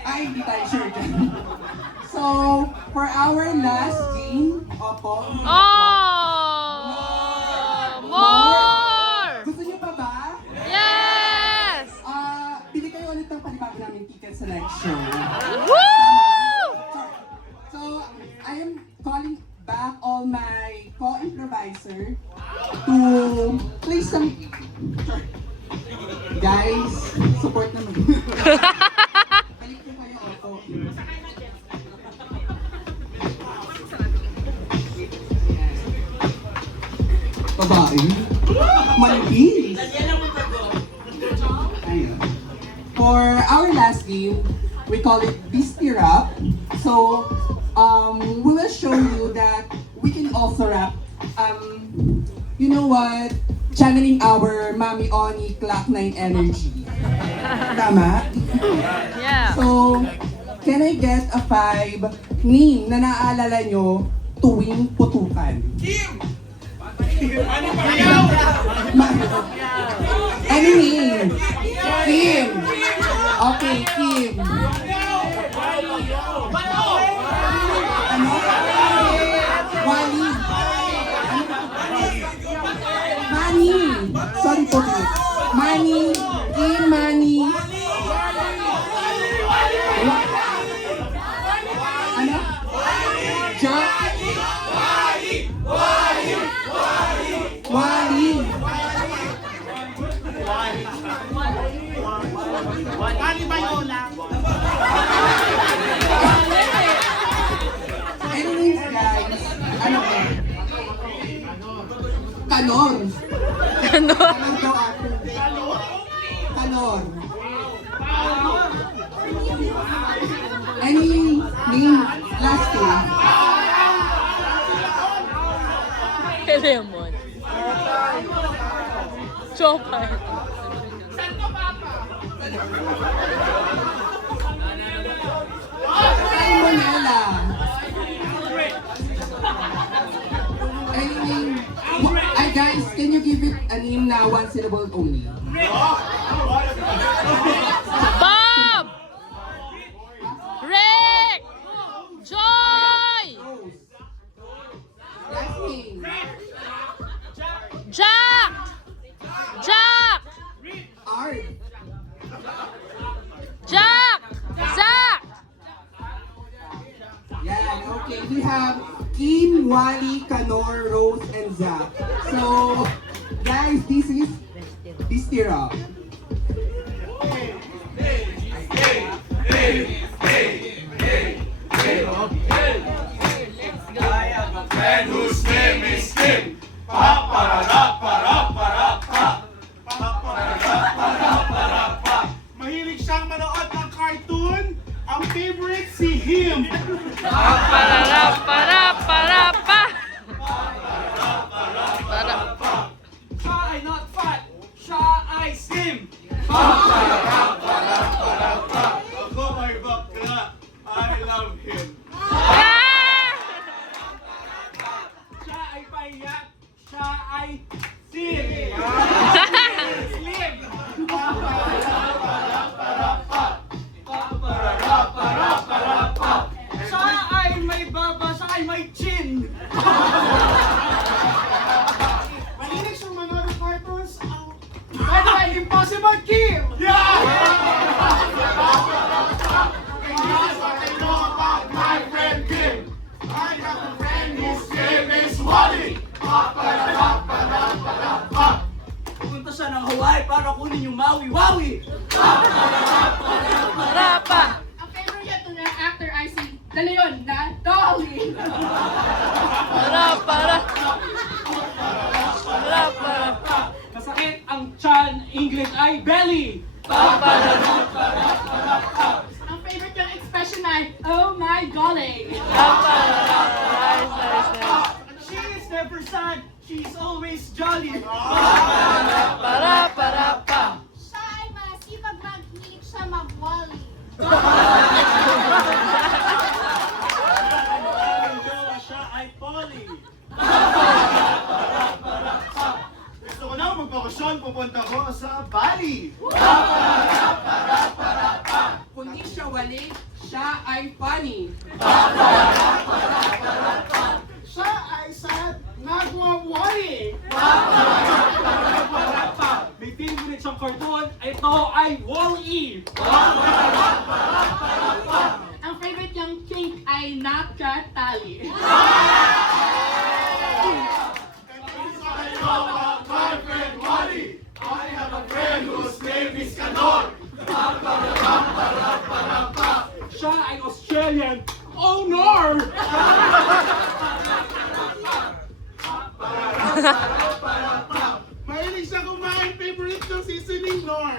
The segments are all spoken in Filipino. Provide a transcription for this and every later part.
Ay, hindi tayo sure dyan. So, for our last game, opo. More! Gusto niyo pa ba? Yes! Bili kayo ulit ng panibago namin ticket selection. Woo! So, I am calling back all my co-improviser to play some... Guys, support naman. Balik ko kayo, opo. Babae? Malibis! Ayun. For our last game, we call it Beastie Rap. So, we will show you that we can also rap. You know what? Channeling our Mami Oni Clock 9 energy. Tama? Yeah. So, can I get a 5 name na naaalala nyo tuwing putukan? Any name? Kim. Okay, Kim. Ano? Wally. Manny. Sorry po. Manny. Kim, Manny. Ano? Jack. Wally. Anyways, guys, ano ba? Kanor. Ano? Kanor daw ako. Kanor. Any name? Last two. Lemon. Chopper. Salmonella. Any name? Ay guys, can you give it a name na one syllable only? Bob! Rick! Joy! Last name. Jack! Jack! Art. Jack! Zach! Yan, okay. We have Kim, Wally, Kanor, Rose, and Zach. So, guys, this is Beastie Rap. I have a friend whose name is Kim. Mahilig siyang manood ng cartoon. Ang favorite si him. Pararapa! Siya ay not fat. Siya ay slim. Ako ay bakla. I love him. Siya ay payat. Siya ay slim. Slim. Siya ay may baba. Siya ay may chin. Malinig siyang manood ng cartoons. By the way, Impossible Kim! Yeah! What I know about my friend Kim. I have a friend whose name is Wally. Pupunta siya ng Hawaii para kunin yung Maui-Wawi. Parapa! Ang favorite niya to na actor ay si De Leon na Dolly. Para! Masakit ang chan, English ay belly. Ang favorite niyang expression ay, oh my golly. She is never sad. She's always jolly. Parapa! Siya ay masipag maghilig siya mag-wally. Siya ay Polly. Gusto ko na magpakasyon, pupunta ko sa Bali. wali, siya ay funny. Siya ay sad, nagwawali. May favorite siyang cartoon, ito ay Wall-E! Ang favorite niyang cake ay nakatali. My friend Wally, I have a friend whose name is Kanor. Siya ay Australian! Oh no! Mahilig siya kumain, favorite ko seasoning Nor.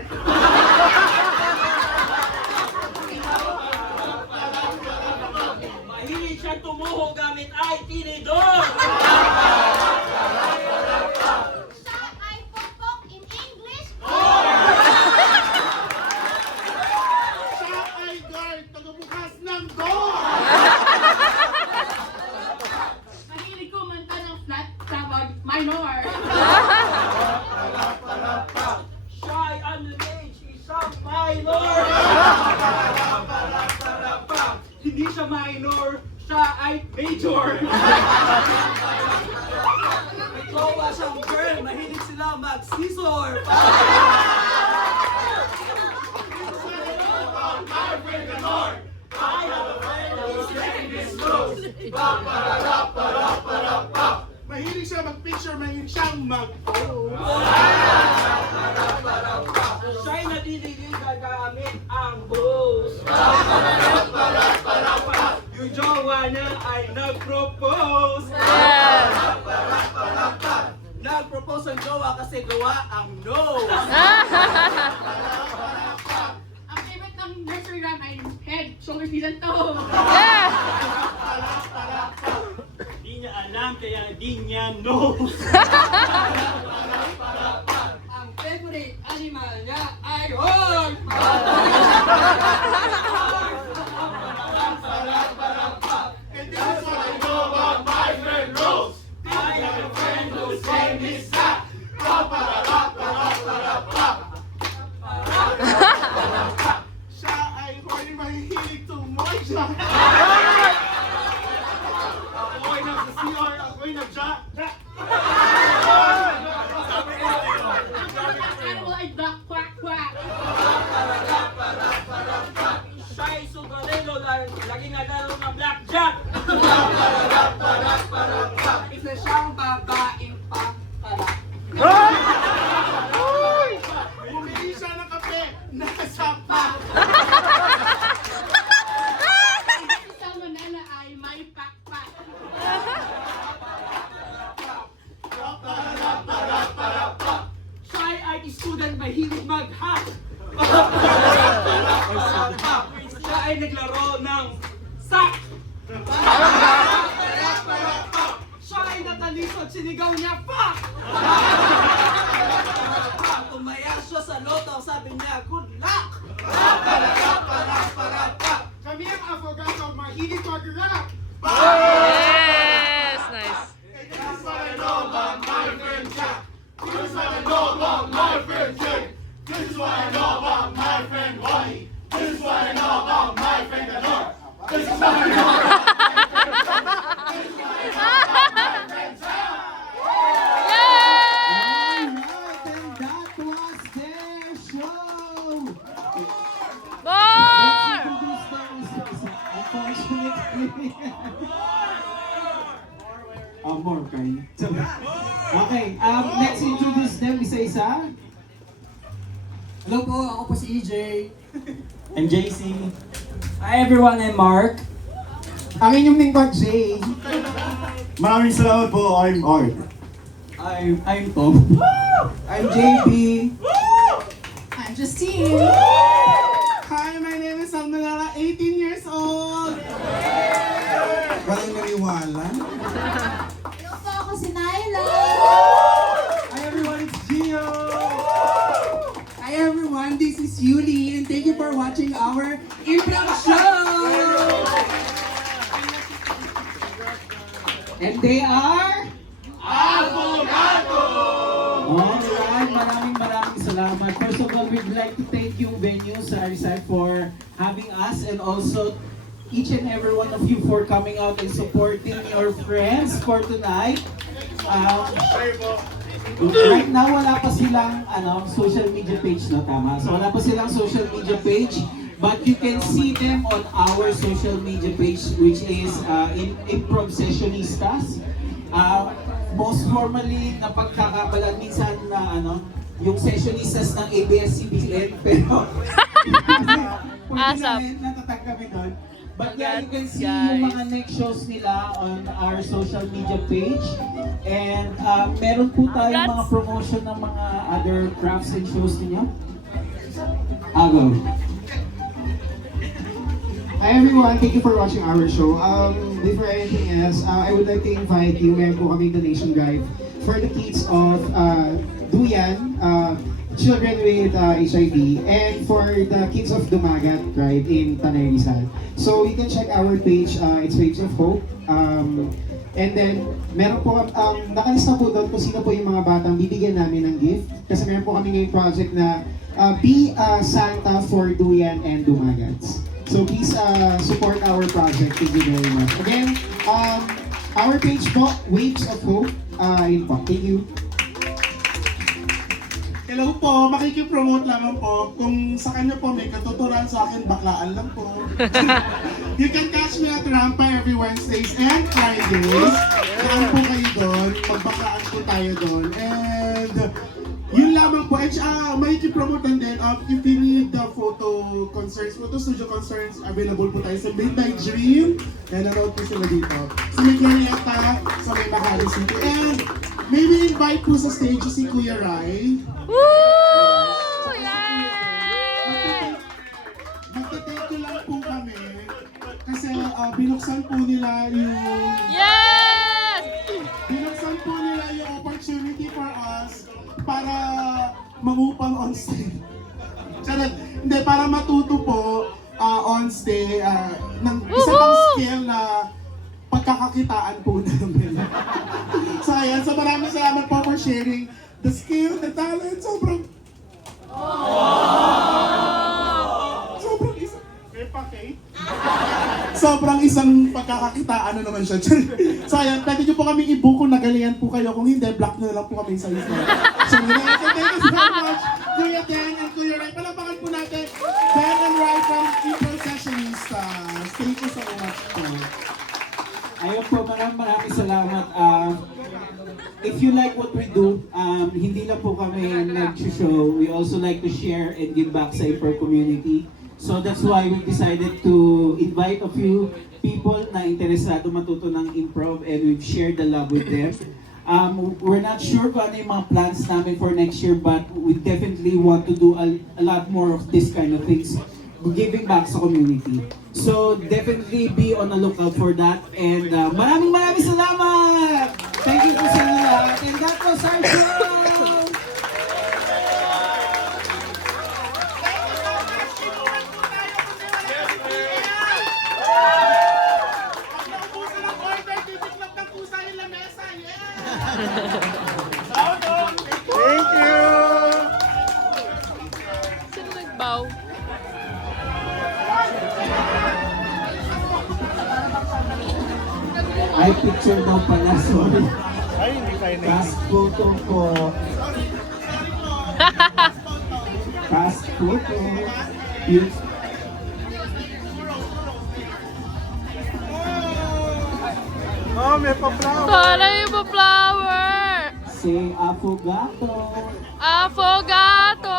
Mahilig siyang tumuho gamit ay tinidor! Siya ay pokpok in English. Siya ay guard, tagabukas ng door. Mahilig kumanta ng flat tawag minor. Siya ay underage, isang minor! Hindi siya minor, siya ay major! May jowa siyang girl, mahilig sila mag-scissor! My friend Kanor, I have a friend whose name is Rose. Mahilig siya mag-picture, mahilig siyang mag-pose. Siya'y nadidiligan gamit ang booze! Yung jowa niya ay nag-propose! Nag-propose ang jowa kasi gawa ang nose! Ang favorite ng nursery rhyme ay head, shoulders, knees, and toes. Di niya alam kaya di niya knows! Ang favorite animal niya ay horse! And this is what I know about my friend Rose. I have a friend whose name is Zach. Siya ay horny, mahihilig tumoy siya. Ako'y nag-CR, ako'y nag-jack. Ang animal ay duck, quack, quack. Siya'y sugarelo, laging nagaro ng blackjack! Isa siyang babaeng pakala. Bumili siya ng kape, nasa pa. Si Salmonella ay may pakpak. Siya'y art student, mahilig mag-hack! Siya ay naglaro ng sack! Siya ay natalisod, sinigaw niya, fuck! Tumaya siya sa loto, sabi niya, good luck! Kami ang Afogado, mahilig mag-rap. Yes! Nice. And this is what I know about my friend Jack. This is what I know about my friend Jake. This is what I know about my friend Wally. This is what I know about my friend Ador. This is what I know about Alright, and that was their show. More! Let's introduce them unfortunately. More kind. Okay, let's introduce them isa-isa. Hello po, ako po si EJ. I'm JC. Hi everyone, I'm Mark. Ang inyong lingkod, Jay. Maraming salamat po, I'm Art. I'm Tom. I'm JB. I'm Justine. Hi, my name is Salmonella, 18 years old. Walang naniwala. Hello po, ako si Nyla. Hi everyone, it's Gio. Hi everyone, this is Yuli, and thank you for watching our improv show. And they are... Alright, maraming salamat. First of all, we'd like to thank yung venue, Sari Sari, for having us, and also each and every one of you for coming out and supporting your friends for tonight. Right now, wala pa silang social media page, no? Tama? So wala pa silang social media page, but you can see them on our social media page, which is Improv Sessionistas. Most formally, napagkakabalan minsan na yung sessionistas ng ABS-CBN, pero Asap. natatag kami doon. But yeah, you can see Guys. yung mga next shows nila on our social media page. And meron po tayong mga promotion ng mga other crafts and shows ninyo. Go. Hi everyone, thank you for watching our show. Before anything else, I would like to invite you, meron po kaming donation drive for the kids of Duyan, children with HIV, and for the kids of Dumagat, right, in Tanay Rizal. So you can check our page, it's Waves of Hope. And then, meron po, nakalista po doon kung sino po yung mga batang bibigyan namin ng gift. Kasi meron po kami ngayong project na Be a Santa for Duyan and Dumagats. So please support our project. Thank you very much. Again, our page po, Waves of Hope. Yun po. Thank you. Hello po, makikipromote lamang po. Kung sa kanya po may katuturan sa akin, baklaan lang po. You can catch me at Rampa every Wednesdays and Fridays. Saan po kayo doon? Magbaklaan po tayo doon. And yun lamang po. And makikipromote din. If you need the photo studio concerns, available po tayo sa Midnight Dream. And nanood po sila dito. Sa may Glorieta, sa may Makati City. And maybe invite po sa stage si Kuya Rai. Woo! Yay! Magte-take lang po kami kasi binuksan po nila yung Yes! binuksan po nila yung opportunity for us para mangupang on stage. Charot. Hindi, para matuto po on stage ng isa pang skill na pagkakakitaan po namin. So ayan, so maraming salamat po for sharing the skill, the talent, sobrang isang, sobrang isang pagkakakitaan na naman siya. So ayan, pwede nyo po kami i-book kung nagalingan po kayo. Kung hindi, block nyo lang po kami sa Instagram. So thank you so much, Kuya Dan and Kuya Rai. Palapakan po natin, Dan and Rai from Improv Sessionistas. Thank you so much po. Ayun po, maraming salamat. If you like what we do, hindi lang po kami nag-show. We also like to share and give back sa Improv community. So that's why we decided to invite a few people na interesado matuto ng Improv, and we've shared the love with them. We're not sure kung ano yung mga plans namin for next year, but we definitely want to do a lot more of this kind of things, giving back sa community. So definitely be on the lookout for that. And maraming salamat! Thank you po sa inyo lahat. And that was our show! Thank you! Sino nagbaw? Ay, picture daw pala, sorry. Ay, hindi kayo na. Past photo ko. Past photo. Yun. Oh, may pa-flower. Para yung flower! Say affogato. Affogato!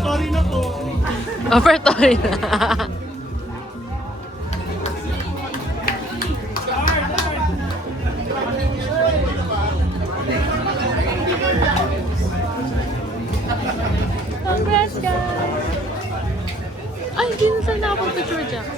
Sorry na po. Offertory na. Congrats, guys! Ay, hindi na sila nakapag-picture dyan.